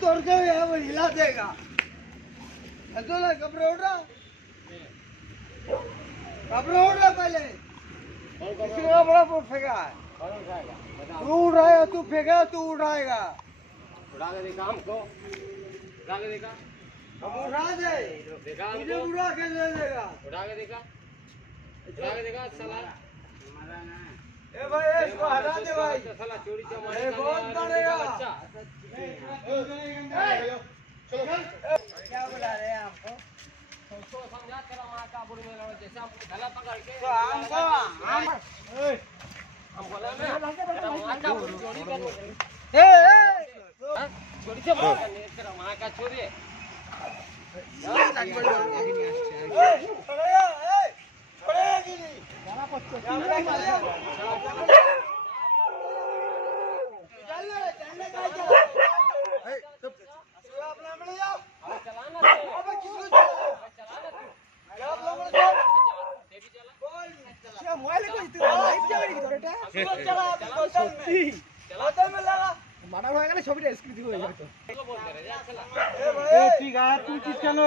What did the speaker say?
तोड़ के ये वो हिला देगा। ना कपड़े उड़ रहा? कपड़े उड़ रहा पहले? किसी का बड़ा वो फेंका है। तू उड़ाएगा तू फेंका तू उड़ाएगा उड़ा के देखा हमको। उड़ा के देखा। अब उड़ा दे तुझे उड़ा के दे देगा। उड़ा के देखा। उड़ा के देखा साला। ए भाई इसको हटा दे भाई। साला चोरी चमारी ए, बहुत मारेगा। बच्चा क्या बुला रहे हैं आपको उसको समझा तेरा माँ का बुढ़ में लड़ो जैसे हम गला पकड़ के तो हमको हम हम बोले ना तेरा माँ का बुढ़ चोरी करने ए ए हाँ? चोरी से मार करने तेरा माँ का चोरी है छोड़ेगा ಮೊಬೈಲ್ হ্যাঁ। হয়ে। গেলে ছবিটা স্ক্রিপ্ট হয়ে যাবে তো। তুই তুই কিস কেন